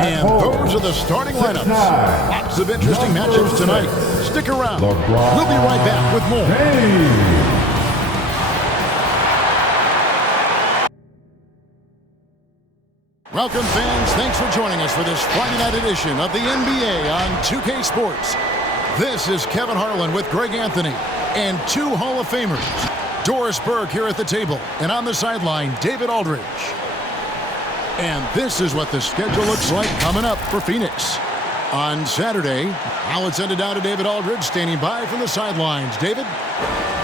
And those are the starting lineups. Lots of interesting matchups tonight. Stick around. We'll be right back with more. Welcome, fans. Thanks for joining us for this Friday night edition of the NBA on 2K Sports. This is Kevin Harlan with Greg Anthony and two Hall of Famers. Doris Burke here at the table, and on the sideline, David Aldridge. And this is what the schedule looks like coming up for Phoenix. On Saturday, I'll send it down to David Aldridge, standing by from the sidelines. David?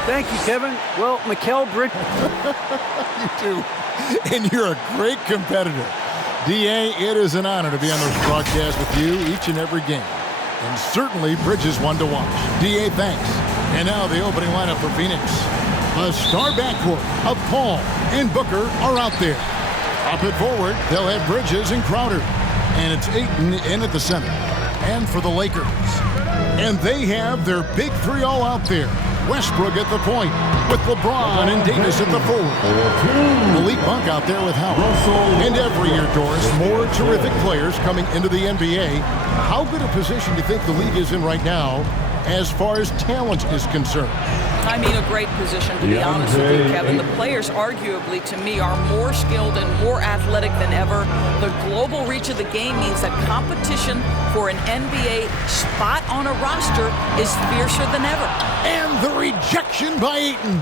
Thank you, Kevin. Well, Mikal Bridges. You do. And you're a great competitor. D.A., it is an honor to be on this broadcast with you each and every game. And certainly Bridges one to watch. D.A., thanks. And now the opening lineup for Phoenix. The star backcourt of Paul and Booker are out there. Up and forward, they'll have Bridges and Crowder. And it's Ayton in at the center. And for the Lakers. And they have their big three all out there. Westbrook at the point with LeBron and Davis at the forward. Elite bunk out there with Howard. And every year, Doris, more terrific players coming into the NBA. How good a position do you think the league is in right now as far as talent is concerned? I mean, a great position, to be honest with you, Kevin. The players, arguably, to me, are more skilled and more athletic than ever. The global reach of the game means that competition for an NBA spot on a roster is fiercer than ever. And the rejection by Ayton.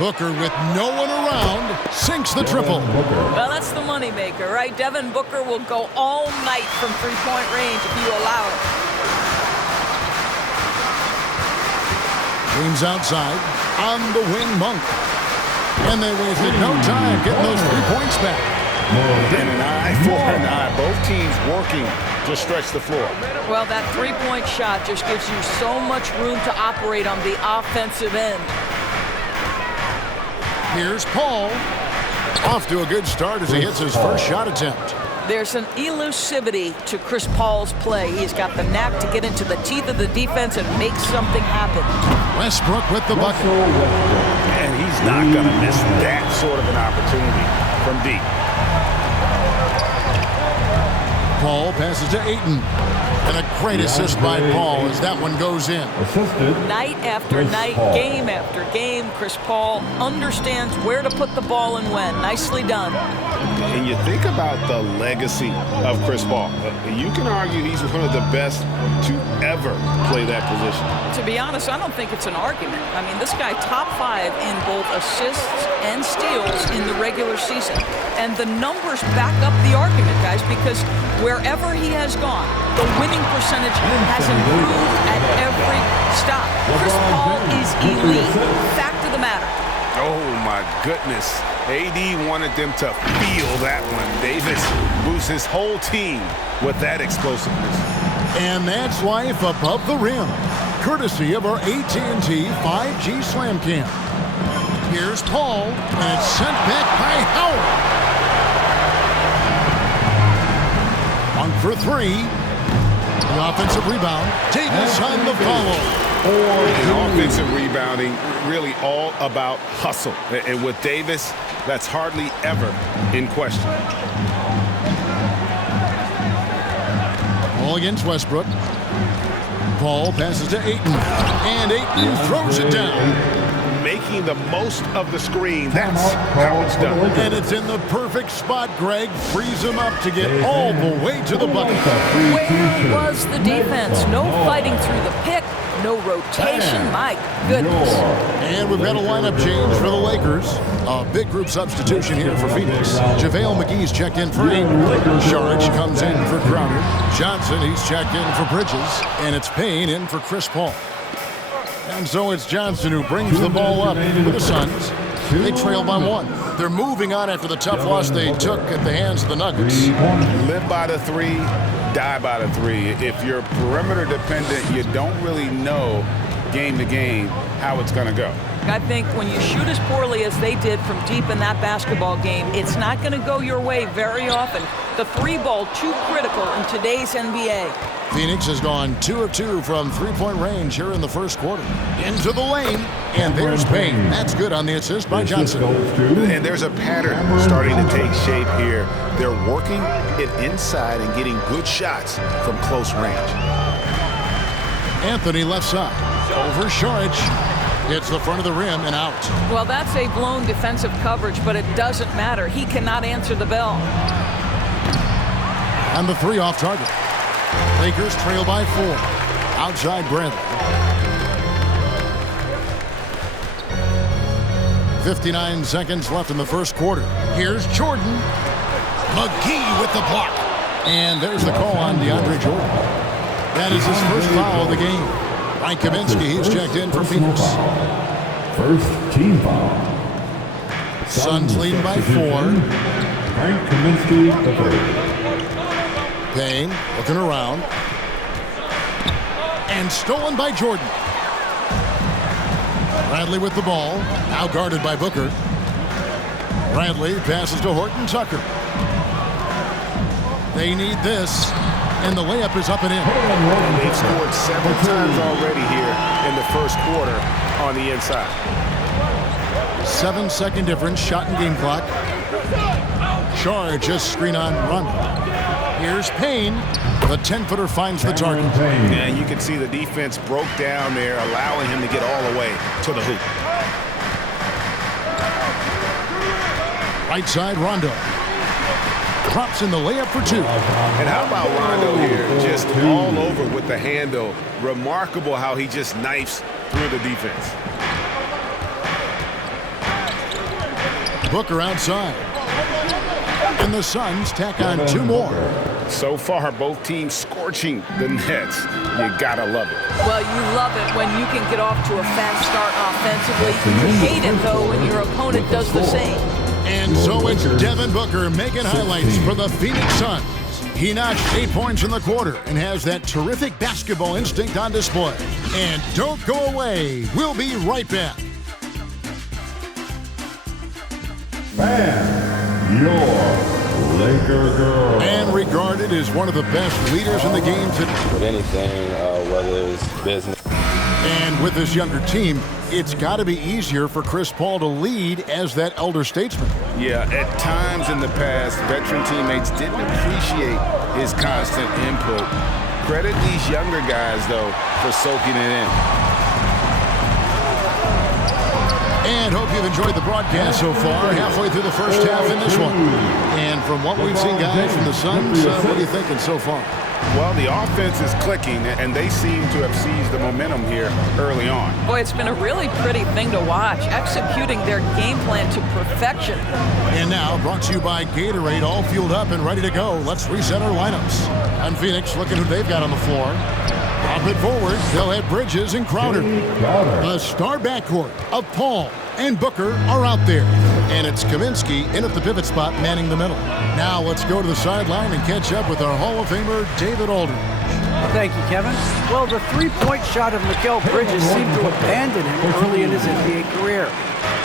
Booker, with no one around, sinks the triple. Well, that's the moneymaker, right? Devin Booker will go all night from three-point range if you allow it. James outside on the wing, Monk. And they wasted no time getting those 3 points back. And an eye for an eye. Both teams working to stretch the floor. Well, that three-point shot just gives you so much room to operate on the offensive end. Here's Paul. Off to a good start as he hits his first shot attempt. There's an elusivity to Chris Paul's play. He's got the knack to get into the teeth of the defense and make something happen. Westbrook with the bucket. And he's not going to miss that sort of an opportunity from deep. Paul passes to Ayton. And a great assist by Paul as that one goes in. Night after night, game after game, Chris Paul understands where to put the ball and when. Nicely done. And you think about the legacy of Chris Paul. You can argue he's one of the best to ever play that position. To be honest, I don't think it's an argument. I mean, this guy top 5 in both assists and steals in the regular season. And the numbers back up the argument, guys, because wherever he has gone, the winning percentage has improved at every stop. Chris Paul is elite. Fact of the matter. Oh, my goodness. AD wanted them to feel that one. Davis moves his whole team with that explosiveness. And that's life above the rim, courtesy of our AT&T 5G Slam Cam. Here's Paul, and it's sent back by Howard. 1 for 3. The offensive rebound. Davis on the follow. And offensive rebounding, really all about hustle. And with Davis, that's hardly ever in question. Ball against Westbrook. Paul passes to Ayton. And Ayton throws it down. Making the most of the screen. That's how it's done. And it's in the perfect spot, Greg. Frees him up to get all the way to the bucket. Where was the defense? No fighting through the pick. No rotation. My goodness. And we've got a lineup change for the Lakers. A big group substitution here for Phoenix. JaVale McGee's checked in for Ayton. Saric comes in for Crowder. Johnson, he's checked in for Bridges. And it's Payne in for Chris Paul. And so it's Johnson who brings the ball up for the Suns. They trail by 1. They're moving on after the tough loss they took at the hands of the Nuggets. Live by the 3, die by the 3. If you're perimeter dependent, you don't really know game to game how it's going to go. I think when you shoot as poorly as they did from deep in that basketball game, it's not going to go your way very often. The three ball, too critical in today's NBA. Phoenix has gone 2 of 2 from three-point range here in the first quarter. Into the lane, and there's Payne. That's good on the assist by Johnson. And there's a pattern starting to take shape here. They're working it inside and getting good shots from close range. Anthony left side. Over Saric. Hits the front of the rim and out. Well, that's a blown defensive coverage, but it doesn't matter. He cannot answer the bell. And the three off target. Lakers trail by 4. Outside Bradley. 59 seconds left in the first quarter. Here's Jordan. McGee with the block. And there's the call on DeAndre Jordan. That is his first foul of the game. Mike Kaminsky, he's checked in for Phoenix. First team foul. Suns leading by 4. Frank Kaminsky, the first. Payne looking around. And stolen by Jordan. Bradley with the ball. Now guarded by Booker. Bradley passes to Horton Tucker. They need this. And the layup is up and in. They've scored several times already here in the first quarter on the inside. 7-second difference, shot and game clock. Charge, just screen on Rondo. Here's Payne. The 10-footer finds the target. And you can see the defense broke down there, allowing him to get all the way to the hoop. Right side, Rondo. Drops in the layup for 2. And how about Rondo here? Just all over with the handle. Remarkable how he just knifes through the defense. Booker outside. And the Suns tack on 2 more. So far, both teams scorching the Nets. You gotta love it. Well, you love it when you can get off to a fast start offensively. You hate it, though, when your opponent does the same. And so it's Devin Booker making highlights for the Phoenix Suns. He notched 8 points in the quarter and has that terrific basketball instinct on display. And don't go away. We'll be right back. And your Laker girl. And regarded as one of the best leaders in the game today. With anything, whether it's business. And with this younger team, it's got to be easier for Chris Paul to lead as that elder statesman. Yeah, at times in the past, veteran teammates didn't appreciate his constant input. Credit these younger guys, though, for soaking it in. And hope you've enjoyed the broadcast so far. Halfway through the first half in this one. And from what we've seen, guys, from the Suns, what are you thinking so far? Well, the offense is clicking, and they seem to have seized the momentum here early on. Boy, it's been a really pretty thing to watch, executing their game plan to perfection. And now, brought to you by Gatorade, all fueled up and ready to go. Let's reset our lineups. On Phoenix, looking who they've got on the floor. Pop it forward. They'll have Bridges and Crowder. The star backcourt of Paul and Booker are out there. And it's Kaminsky in at the pivot spot, manning the middle. Now let's go to the sideline and catch up with our Hall of Famer, David Aldridge. Thank you, Kevin. Well, the three-point shot of Mikal Bridges seemed to abandon him early in his NBA career.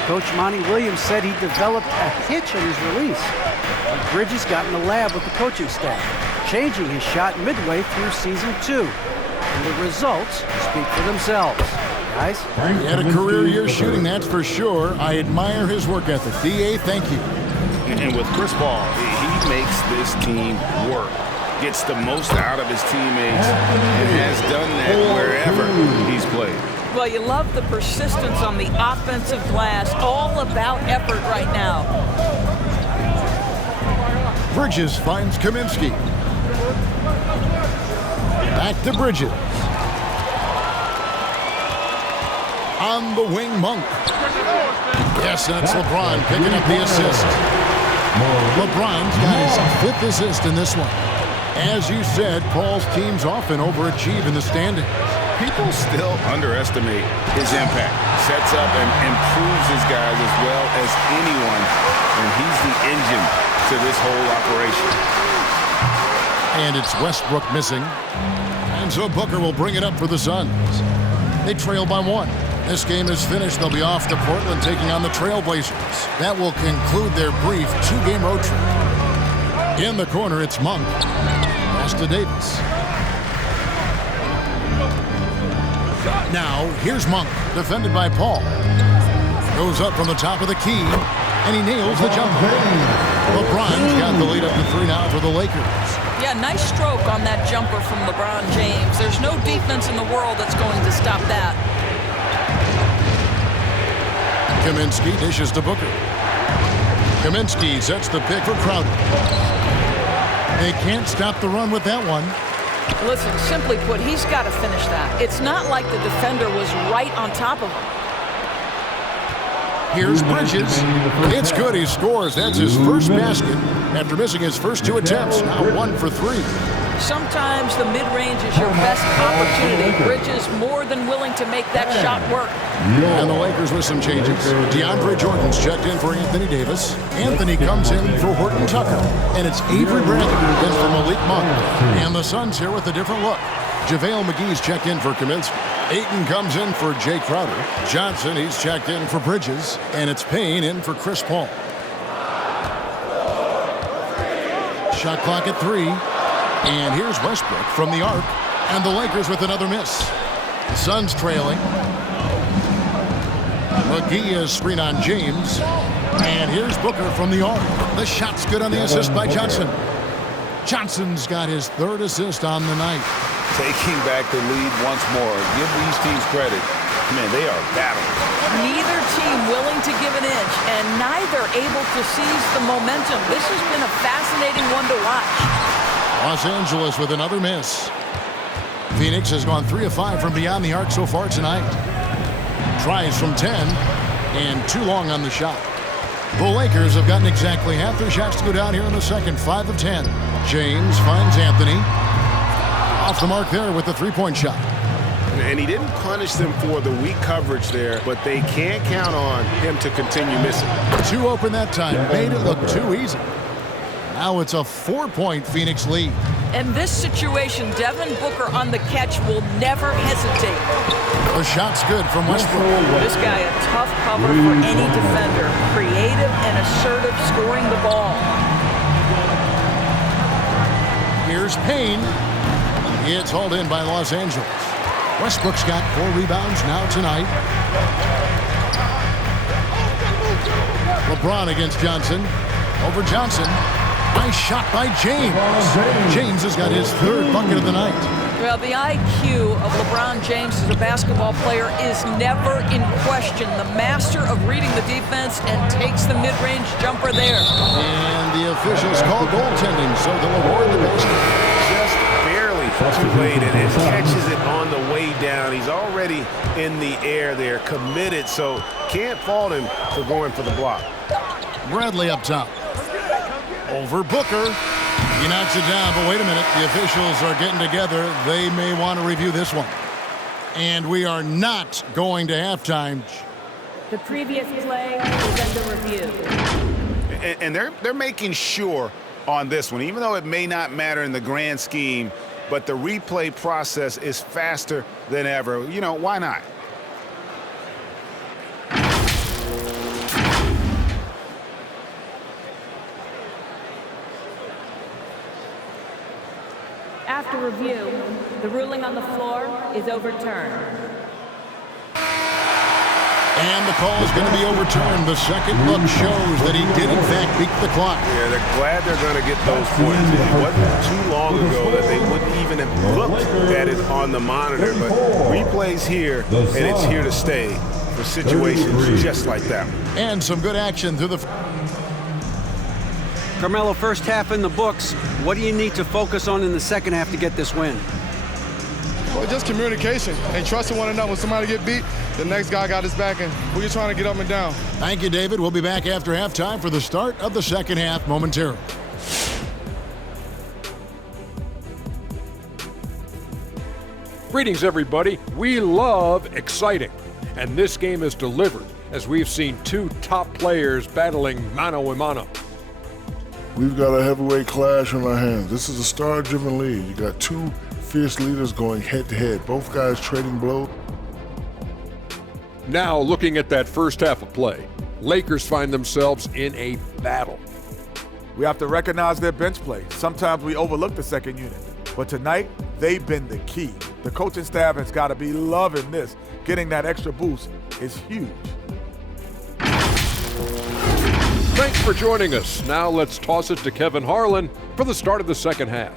Coach Monty Williams said he developed a hitch in his release. But Bridges got in the lab with the coaching staff, changing his shot midway through season 2. And the results speak for themselves. Guys? He had a career year shooting, that's for sure. I admire his work ethic. D.A., thank you. And with Chris Paul, he makes this team work, gets the most out of his teammates, and has done that wherever he's played. Well, you love the persistence on the offensive glass. All about effort right now. Bridges finds Kaminsky. Back to Bridges. On the wing, Monk. Yes, that's LeBron picking up the assist. LeBron's got his 5th assist in this one. As you said, Paul's teams often overachieve in the standings. People still underestimate his impact. Sets up and improves his guys as well as anyone, and he's the engine to this whole operation. And it's Westbrook missing. And so Booker will bring it up for the Suns. They trail by 1. This game is finished. They'll be off to Portland taking on the Trailblazers. That will conclude their brief 2-game road trip. In the corner, it's Monk. Pass to Davis. Now, here's Monk, defended by Paul. Goes up from the top of the key, and he nails the jumper. LeBron's got the lead up to 3 now for the Lakers. Yeah, nice stroke on that jumper from LeBron James. There's no defense in the world that's going to stop that. Kaminsky dishes to Booker. Kaminsky sets the pick for Crowder. They can't stop the run with that one. Listen, simply put, he's got to finish that. It's not like the defender was right on top of him. Here's Bridges. It's good. He scores. That's his first basket after missing his first 2 attempts. Now 1 for 3. Sometimes the mid-range is your best opportunity. Bridges more than willing to make that shot work. And the Lakers with some changes. DeAndre Jordan's checked in for Anthony Davis. Anthony comes in for Horton Tucker. And it's Avery Bradley in for Malik Monk. And the Suns here with a different look. JaVale McGee's checked in for Kaminsky. Ayton comes in for Jay Crowder. Johnson, he's checked in for Bridges. And it's Payne in for Chris Paul. Shot clock at 3. And here's Westbrook from the arc. And the Lakers with another miss. The Suns trailing. McGee is screen on James. And here's Booker from the arc. The shot's good on the assist by Johnson. Johnson's got his 3rd assist on the night. Taking back the lead once more. Give these teams credit. Man, they are battling. Neither team willing to give an inch, and neither able to seize the momentum. This has been a fascinating one to watch. Los Angeles with another miss. Phoenix has gone 3 of 5 from beyond the arc so far tonight. Tries from 10, and too long on the shot. The Lakers have gotten exactly half their shots to go down here in the second, 5 of 10. James finds Anthony. Off the mark there with the 3-point shot. And he didn't punish them for the weak coverage there, but they can't count on him to continue missing. 2 open that time. Made it look too easy. Now it's a 4-point Phoenix lead. In this situation, Devin Booker on the catch will never hesitate. The shot's good from Westbrook. This guy a tough cover for any defender. Creative and assertive scoring the ball. Here's Payne. It's hauled in by Los Angeles. Westbrook's got 4 rebounds now tonight. LeBron against Johnson. Over Johnson. Nice shot by James. James has got his 3rd bucket of the night. Well, the IQ of LeBron James as a basketball player is never in question. The master of reading the defense and takes the mid-range jumper there. And the officials call goaltending, so they'll award the basket. Just barely too late, and it catches it on the way down. He's already in the air there, committed, so can't fault him for going for the block. Bradley up top. Over Booker. He knocks it down, but wait a minute. The officials are getting together. They may want to review this one. And we are not going to halftime. The previous play is under review. And they're making sure on this one, even though it may not matter in the grand scheme, but the replay process is faster than ever. You know, why not? After review, the ruling on the floor is overturned. And the call is going to be overturned. The second look shows that he did, in fact, beat the clock. Yeah, they're glad they're going to get those points. It wasn't too long ago that they wouldn't even have looked at it on the monitor. But replay's here, and it's here to stay for situations just like that. And some good action through the... Carmelo, first half in the books. What do you need to focus on in the second half to get this win? Well, just communication and trusting one another. When somebody get beat, the next guy got his back, and we're trying to get up and down. Thank you, David. We'll be back after halftime for the start of the second half momentarily. Greetings, everybody. We love exciting, and this game is delivered as we've seen 2 top players battling mano a mano. We've got a heavyweight clash on our hands. This is a star-driven league. You got 2 fierce leaders going head-to-head, both guys trading blows. Now, looking at that first half of play, Lakers find themselves in a battle. We have to recognize their bench play. Sometimes we overlook the second unit, but tonight, they've been the key. The coaching staff has got to be loving this. Getting that extra boost is huge. Thanks for joining us. Now let's toss it to Kevin Harlan for the start of the second half.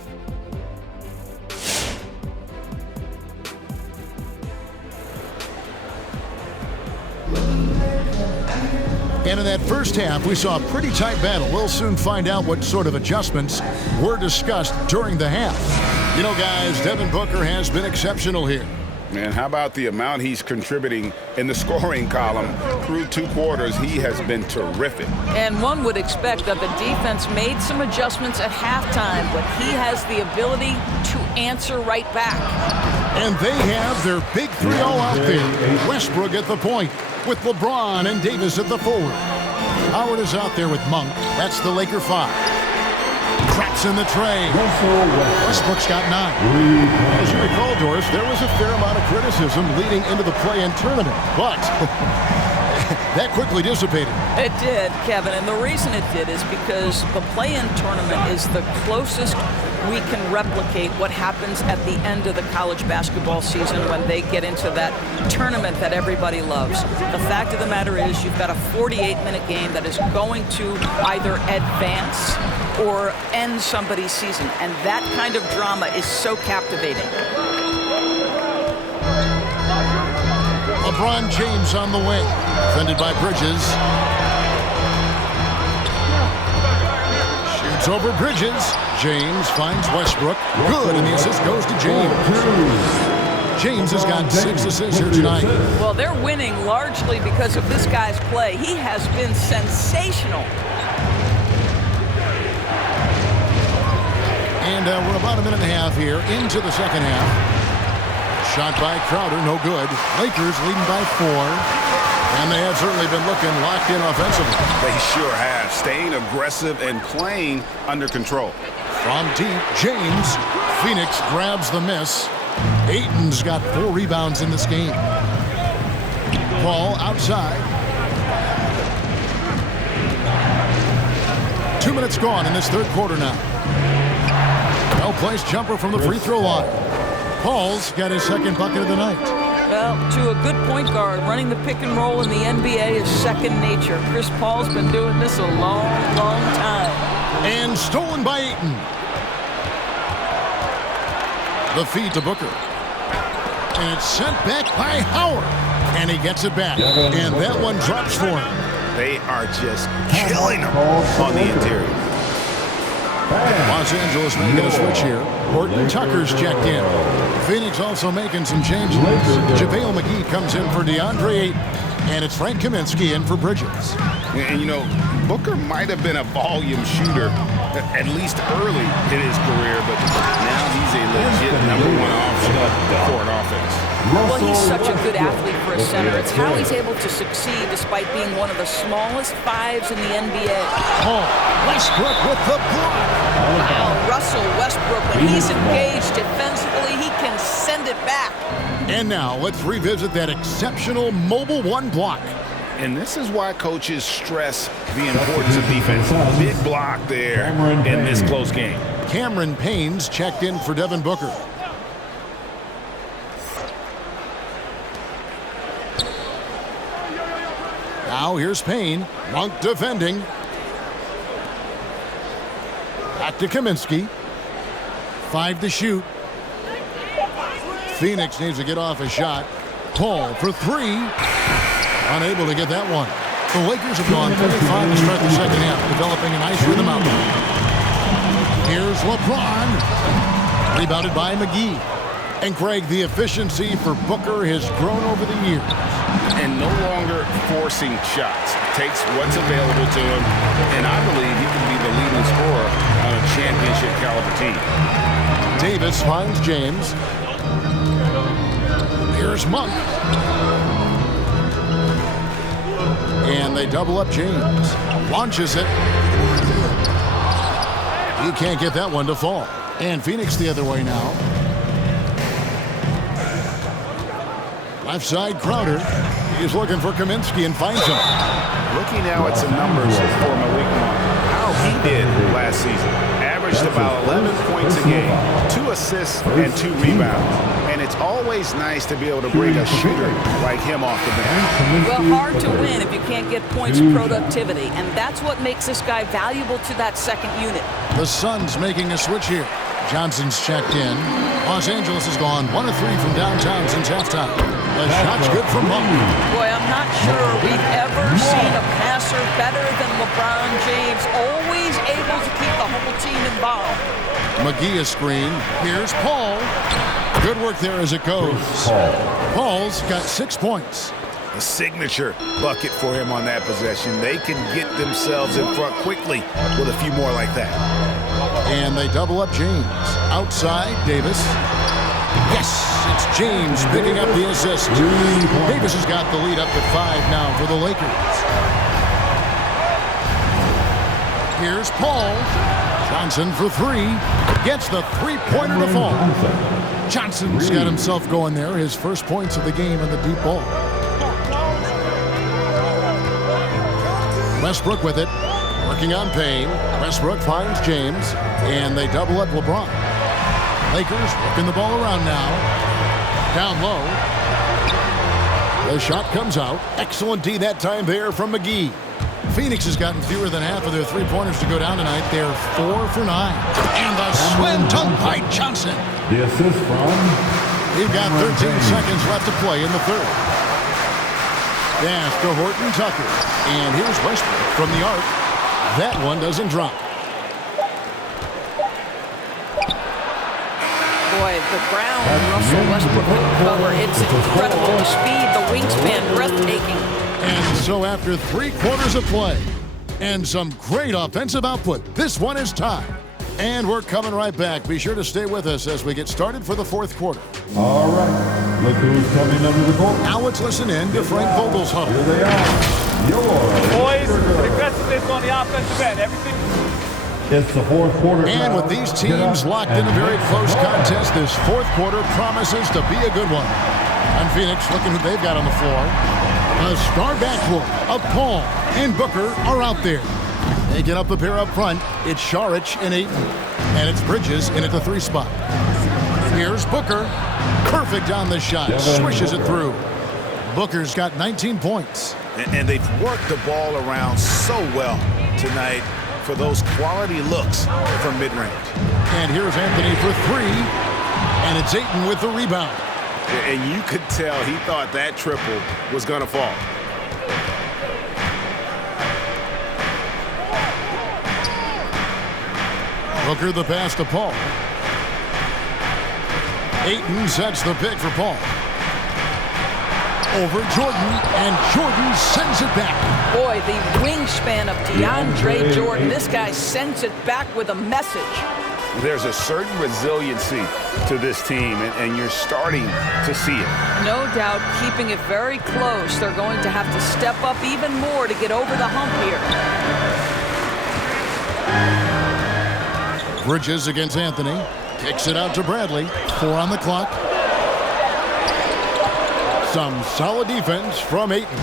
And in that first half, we saw a pretty tight battle. We'll soon find out what sort of adjustments were discussed during the half. You know, guys, Devin Booker has been exceptional here. Man, how about the amount he's contributing in the scoring column? Through 2 quarters, he has been terrific. And one would expect that the defense made some adjustments at halftime, but he has the ability to answer right back. And they have their big 3-0 out there. Westbrook at the point, with LeBron and Davis at the forward. Howard is out there with Monk. That's the Laker 5. Traps in the tray. Westbrook's got 9. As you recall, Doris, there was a fair amount of criticism leading into the play-in tournament, but that quickly dissipated. It did, Kevin, and the reason it did is because the play-in tournament is the closest we can replicate what happens at the end of the college basketball season when they get into that tournament that everybody loves. The fact of the matter is you've got a 48-minute game that is going to either advance or end somebody's season, and that kind of drama is so captivating. LeBron James on the wing, defended by Bridges. Shoots over Bridges. James finds Westbrook. Good, and the assist goes to James. James has got 6 assists here tonight. Well, they're winning largely because of this guy's play. He has been sensational. And we're about a minute and a half here into the second half. Shot by Crowder, no good. Lakers leading by 4. And they have certainly been looking locked in offensively. They sure have, staying aggressive and playing under control. From deep, James. Phoenix grabs the miss. Ayton's got 4 rebounds in this game. Ball outside. 2 minutes gone in this third quarter now. Well-placed jumper from the free throw line. Paul's got his second bucket of the night. Well, to a good point guard, running the pick and roll in the NBA is second nature. Chris Paul's been doing this a long, long time. And stolen by Ayton. The feed to Booker. And it's sent back by Howard. And he gets it back. And that one drops for him. They are just killing him on the interior. Los Angeles making a switch here. Horton Tucker's checked in. Phoenix also making some changes. JaVale McGee comes in for DeAndre Ayton. And it's Frank Kaminsky in for Bridges. And you know, Booker might have been a volume shooter, at least early in his career, but now he's a legit #1 option for an offense. Well, he's such a good athlete for a center. It's how he's able to succeed despite being one of the smallest 5s in the NBA. Oh, Westbrook with the block. Wow, Russell Westbrook, when he's engaged defensively, he can send it back. And now let's revisit that exceptional mobile 1 block. And this is why coaches stress the importance of defense. Big block there in this close game. Cameron Payne's checked in for Devin Booker. Now here's Payne. Monk defending. Back to Kaminsky. 5 to shoot. Phoenix needs to get off a shot. Paul for 3. Unable to get that one. The Lakers have gone 35 to start the second half, developing a nice rhythm out there. Here's LeBron. Rebounded by McGee. And Craig, the efficiency for Booker has grown over the years. And no longer forcing shots. Takes what's available to him, and I believe he can be the leading scorer on a championship caliber team. Davis finds James. Here's Monk. And they double up James. Launches it. He can't get that one to fall. And Phoenix the other way now. Left side, Crowder. He's looking for Kaminsky and finds him. Looking now at some numbers for Malik Monk. How he did last season. Averaged about 11 points a game, 2 assists and 2 rebounds. And it's always nice to be able to bring a shooter like him off the bench. Well, hard to win if you can't get points productivity, and that's what makes this guy valuable to that second unit. The Suns making a switch here. Johnson's checked in. Los Angeles has gone 1 of 3 from downtown since halftime. The shot's good from Monk. Boy, I'm not sure we've ever seen a passer better than LeBron James, always able to keep the whole team involved. McGee a screen. Here's Paul. Good work there as it goes. Paul's got 6 points. A signature bucket for him on that possession. They can get themselves in front quickly with a few more like that. And they double up James. Outside, Davis. Yes, it's James picking up the assist. Davis has got the lead up to 5 now for the Lakers. Here's Paul. Johnson for 3. Gets the three-pointer to fall. Johnson's got himself going there. His first points of the game in the deep ball. Westbrook with it. Working on Payne. Westbrook finds James. And they double up LeBron. Lakers working the ball around now. Down low. The shot comes out. Excellent D that time there from McGee. Phoenix has gotten fewer than half of their three-pointers to go down tonight. They're 4 for 9. And the swim dunk by Johnson. The assist from... We've got 13 seconds left to play in the third. Pass to Horton Tucker. And here's Westbrook from the arc. That one doesn't drop. Boy, the ground Russell Westbrook can cover. It's incredible. The speed, the wingspan, breathtaking. And so after 3 quarters of play and some great offensive output, this one is tied. And we're coming right back. Be sure to stay with us as we get started for the fourth quarter. All right. Look who's coming under the court. Now let's listen in to Frank Vogel's huddle. Here they are. Boys, aggressiveness on the offensive end. Everything. It's the fourth quarter. And with these teams locked in a very close contest, this fourth quarter promises to be a good one. And Phoenix looking who they've got on the floor. A star backcourt of Paul and Booker are out there. They get up a pair up front. It's Saric and Ayton. And it's Bridges in at the 3 spot. Here's Booker. Perfect on the shot. Swishes it through. Booker's got 19 points. And they've worked the ball around so well tonight for those quality looks from mid-range. And here's Anthony for 3. And it's Ayton with the rebound. And you could tell he thought that triple was going to fall. Booker the pass to Paul. Ayton sets the pick for Paul. Over Jordan, and Jordan sends it back. Boy, the wingspan of DeAndre Jordan. This guy sends it back with a message. There's a certain resiliency to this team, and you're starting to see it. No doubt, keeping it very close. They're going to have to step up even more to get over the hump here. Bridges against Anthony. Kicks it out to Bradley. 4 on the clock. Some solid defense from Ayton.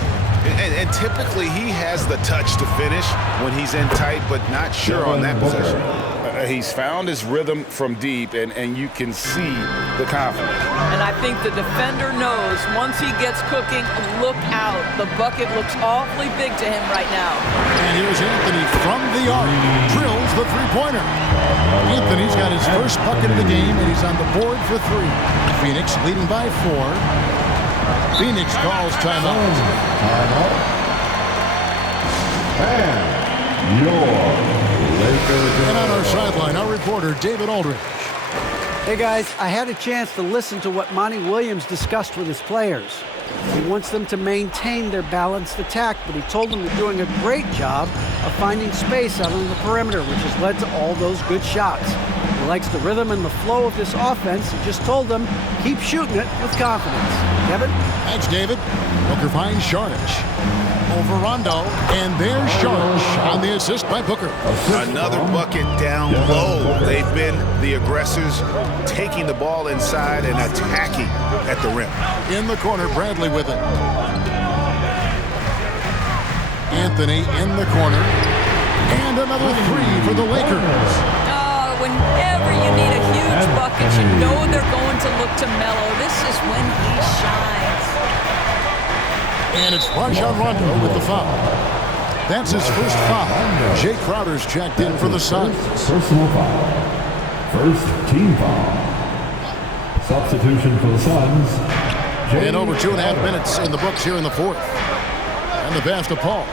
And typically he has the touch to finish when he's in tight, but not sure on that possession. He's found his rhythm from deep, and you can see the confidence. And I think the defender knows once he gets cooking, look out. The bucket looks awfully big to him right now. And here's Anthony from the arc. Drills the three-pointer. Anthony's got his first bucket of the game, and he's on the board for 3. Phoenix leading by 4. Phoenix calls timeout. And your Lakers. And on our sideline, our reporter, David Aldridge. Hey, guys, I had a chance to listen to what Monty Williams discussed with his players. He wants them to maintain their balanced attack, but he told them they're doing a great job of finding space out on the perimeter, which has led to all those good shots. He likes the rhythm and the flow of this offense. He just told them, keep shooting it with confidence. Kevin? Thanks, David. Booker finds Saric. over Rondo, and there's Sharp on the assist by Booker. Another bucket down low. They've been the aggressors, taking the ball inside and attacking at the rim. In the corner, Bradley with it. Anthony in the corner. And another three for the Lakers. Whenever you need a huge bucket, you know they're going to look to Melo. This is when he shines. And it's Rajon Rondo with the foul. That's his first foul. Jay Crowder's checked in for the Suns. Personal foul. First team foul. Substitution for the Suns. In over 2.5 minutes in the books here in the fourth. And the pass to Paul.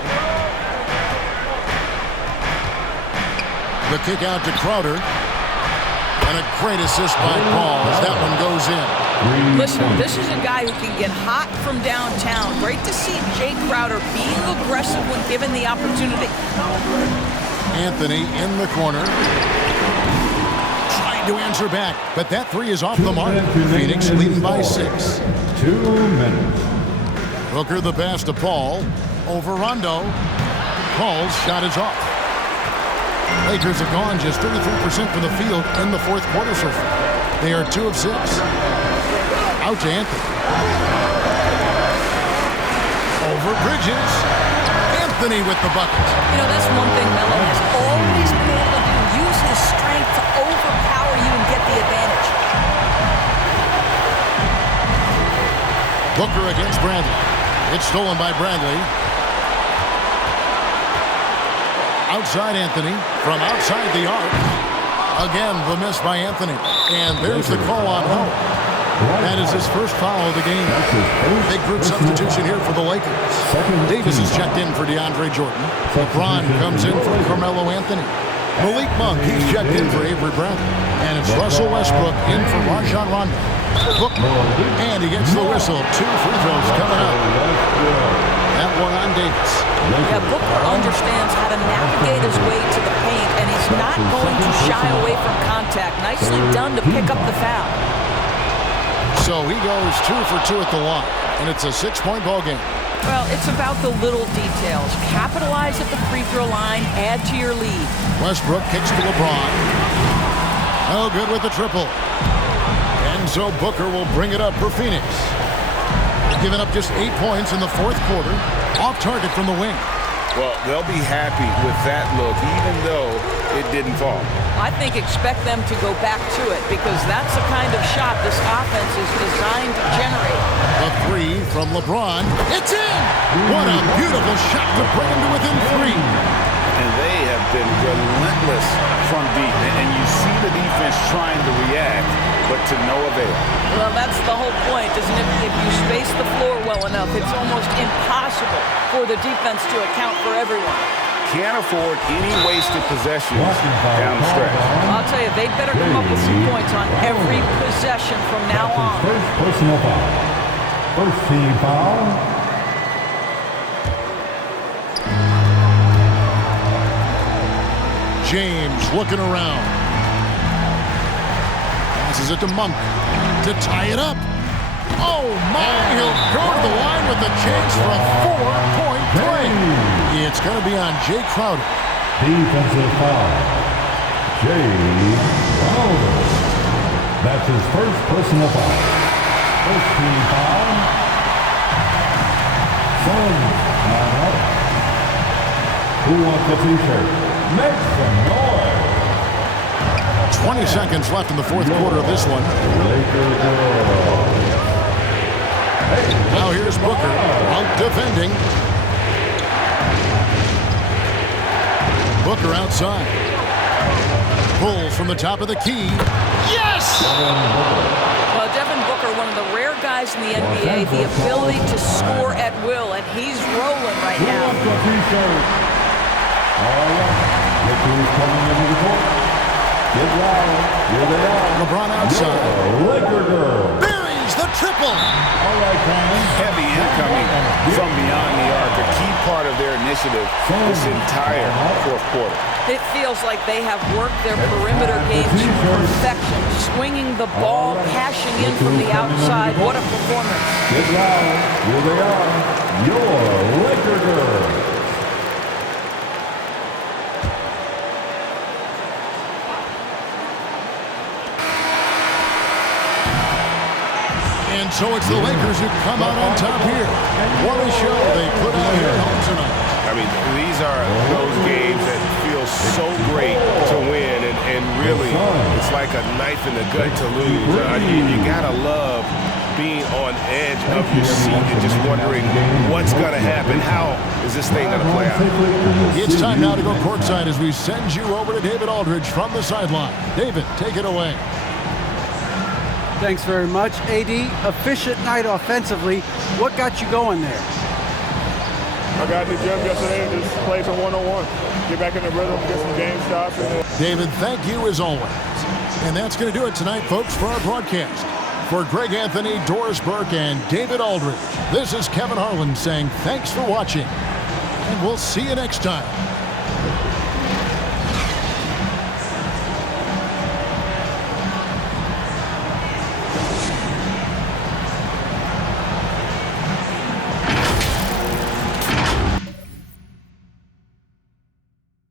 The kick out to Crowder. And a great assist by Paul as that one goes in. Listen, this is a guy who can get hot from downtown. Great to see Jay Crowder being aggressive when given the opportunity. Anthony in the corner. Trying to answer back, but that three is off the mark. Phoenix leading by 6. 2 minutes. Booker the pass to Paul. Over Rondo. Paul's shot is off. Lakers have gone just 33% from the field in the fourth quarter so far. They are 2 of 6. Out to Anthony. Over Bridges. Anthony with the bucket. You know, that's one thing Melo has always been able to do. Use his strength to overpower you and get the advantage. Booker against Bradley. It's stolen by Bradley. Outside Anthony, from outside the arc. Again, the miss by Anthony. And there's the call on Ho. That is his first foul of the game. Big group substitution here for the Lakers. Davis is checked in for DeAndre Jordan. LeBron comes in for Carmelo Anthony. Malik Monk, he's checked in for Avery Bradley. And it's Russell Westbrook in for Rajon Rondo. Booker, and he gets the whistle. 2 free throws coming up. That one on Davis. Yeah, Booker understands how to navigate his way to the paint, and he's not going to shy away from contact. Nicely done to pick up the foul. So he goes 2 for 2 at the line, and it's a 6-point ball game. Well, it's about the little details. Capitalize at the free throw line, add to your lead. Westbrook kicks to LeBron. Oh, good with the triple. And so Booker will bring it up for Phoenix. Giving up just 8 points in the fourth quarter. Off target from the wing. Well, they'll be happy with that look, even though it didn't fall. I think expect them to go back to it because that's the kind of shot this offense is designed to generate. A three from LeBron. It's in! What a beautiful shot to bring him to within 3. And they have been relentless from deep. And you see the defense trying to react, but to no avail. Well, that's the whole point, isn't it? If you space the floor well enough, it's almost impossible for the defense to account for everyone. Can't afford any wasted possessions down the stretch. I'll tell you, they'd better come up with some points on every possession from now on. First personal foul. First team foul. James looking around. Passes it to Monk to tie it up. Oh my, he'll go to the line with a chance for a 4-point play. It's going to be on Jay Crowder. Defensive foul. Jay Crowder. That's his first personal foul. First team foul. Suns timeout. Who wants a t-shirt? Make some noise. 20 seconds left in the fourth quarter of this one. Now here's Booker. Monk defending. Booker outside. Pulls from the top of the key. Yes! Well, Devin Booker, one of the rare guys in the NBA, the ability to score at will, and he's rolling right now. All right. Look who's coming into the court. Get loud. Here they are. LeBron outside. Laker girl. Buries the triple. All right, Quien. Heavy incoming from beyond the arc. A key part of their initiative this entire fourth quarter. It feels like they have worked their perimeter game to perfection, swinging the ball, cashing in from the outside. What a performance. Get loud. Here they are, your Laker girls. And so it's the Lakers who come out on top here. What a show they put on here at home tonight. I mean, these are those games that feel so great to win, and really, it's like a knife in the gut to lose. You gotta love being on edge of your seat and just wondering what's gonna happen. How is this thing gonna play out? It's time now to go courtside as we send you over to David Aldridge from the sideline. David, take it away. Thanks very much, AD. Efficient night offensively. What got you going there? I got in the gym yesterday and just played some one-on-one. Get back in the rhythm, get some game stops. David, thank you as always. And that's going to do it tonight, folks, for our broadcast. For Greg Anthony, Doris Burke, and David Aldridge, this is Kevin Harlan saying thanks for watching. And we'll see you next time.